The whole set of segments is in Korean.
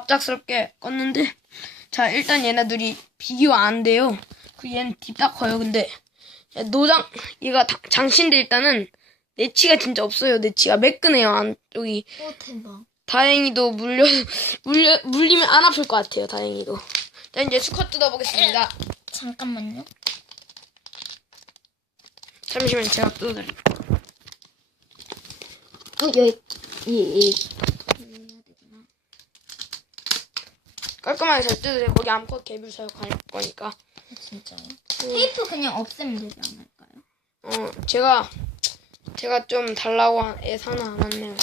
갑작스럽게 껐는데 자 일단 얘네들이 비교 안 돼요. 그 얘는 딥다 커요. 근데 노장 얘가 다- 장신데 일단은 내치가 진짜 없어요. 내치가 매끈해요. 안쪽이 오 대박. 다행히도 물려 물려 물리면 안 아플 것 같아요. 다행히도. 자 이제 수컷 뜯어보겠습니다. 잠깐만요. 잠시만 제가 뜯어드릴게요. 어 여기 이 이. 깔끔하게 잘 뜯으세요. 거기 아무것도 개불 사용할 거니까. 진짜요? 테이프 그냥 없애면 되지 않을까요? 어, 제가, 제가 좀 달라고 한 예산은 안 왔네요.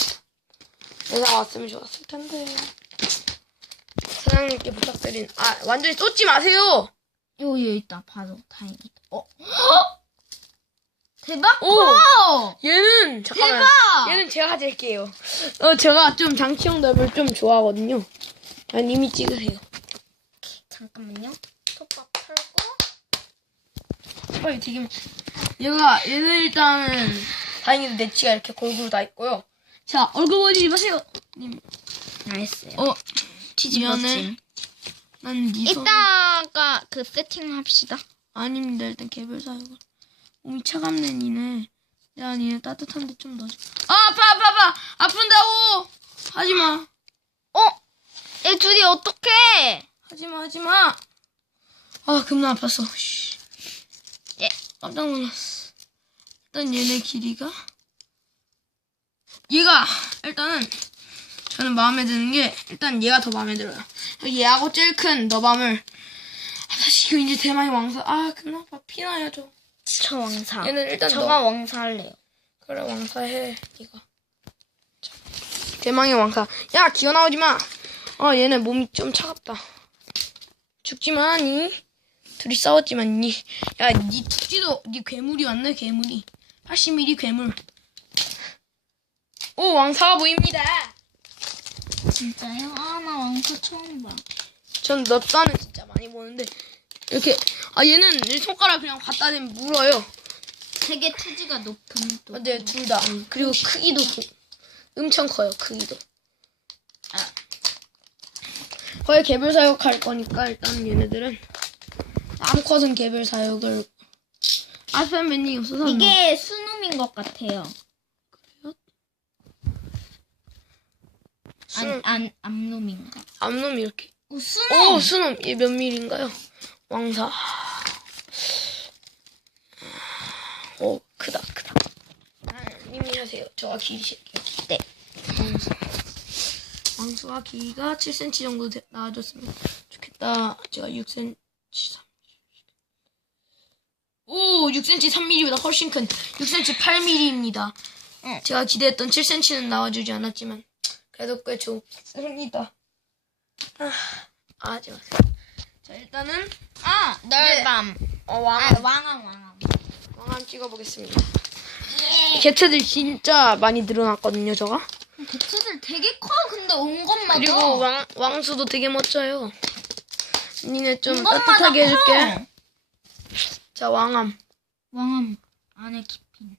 예산 왔으면 좋았을 텐데. 사장님께 부탁드린, 아, 완전히 쏟지 마세요! 여기 있다. 봐도 다행이다. 어? 대박! 오! 커! 얘는, 잠깐만. 대박! 얘는 제가 가질게요. 어, 제가 좀 장치형 답을 좀 좋아하거든요. 아, 님이 찍으세요. 잠깐만요. 톱밥 털고. 빨리 되게, 얘가, 얘는 일단은, 다행히도 내치가 이렇게 골고루 다 있고요. 자, 얼굴 보여주지 마세요! 님, 나이스. 어, 뒤집어진. 난니 손. 이따가 그 세팅합시다. 아닙니다. 일단 개별 사육을. 몸이 차갑네 니네. 야 니네 따뜻한데 좀 넣어줘. 아 아파 아파 아파 아픈다고. 하지마 어? 얘 둘이 어떡해? 하지마 하지마. 아 겁나 아팠어. 씨. 예. 깜짝 놀랐어. 일단 얘네 길이가 얘가 일단은 저는 마음에 드는 게 일단 얘가 더 마음에 들어요. 얘하고 제일 큰 너밤을 아 다시 이거 이제 대만의 왕사 아 겁나 아파 피나요 저. 저 왕사. 얘는 일단 저가 왕사 할래요. 그래 왕사 해 이거 대망의 왕사 야 기어 나오지 마 아 얘네 몸이 좀 차갑다 죽지마 니 둘이 싸웠지만 니 야니 툭지도 니 괴물이 왔네 괴물이 80mm 괴물 오 왕사가 보입니다 진짜요? 아, 나 왕사 처음 봐. 전 넙사는 진짜 많이 보는데 이렇게 아 얘는 이 손가락 그냥 갖다 대면 물어요 되게 투지가 높은 또. 근데 둘 다. 그리고 크기도 기- 엄청 커요. 크기도. 아. 거의 개별 사육할 거니까 일단 얘네들은 암컷은 개별 사육을 아스판 밴딩이 없어서 뭐. 이게 수놈인 것 같아요. 수놈, 안, 안, 암놈인가? 암놈 이렇게. 오, 수놈! 오 수놈 얘 몇 밀인가요? 왕사. 오 크다 크다. 아, 님이 하세요. 저가 길이 셀게요. 네. 왕수. 왕수와 길이가 7cm 정도 되- 나와줬으면 좋겠다. 제가 6cm 3 오, 6cm 3mm보다 훨씬 큰 6cm 8mm입니다. 응. 제가 기대했던 7cm는 나와주지 않았지만 그래도 꽤 좋습니다. 아, 아, 마세요. 자, 일단은 아, 널밤. 어, 아, 왕, 왕왕, 왕왕. 왕한 찍어보겠습니다. 개체들 진짜 많이 늘어났거든요, 저가. 개체들 되게 커, 근데 온 것마다. 그리고 왕, 왕수도 되게 멋져요. 니네 좀 것마다 따뜻하게 해줄게. 커. 자, 왕암. 왕암 안에 깊이.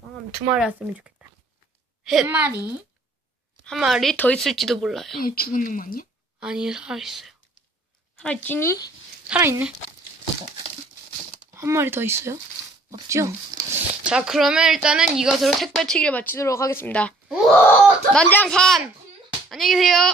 왕암 두 마리 왔으면 좋겠다. 한 마리. 한 마리 더 있을지도 몰라요. 이거 죽은 놈 아니야? 아니, 살아있어요. 살아있지니? 살아있네. 한 마리 더 있어요? 없죠? 자, 그러면 일단은 이것으로 택배 체계를 마치도록 하겠습니다. 우와! 난장판! 안녕히 계세요.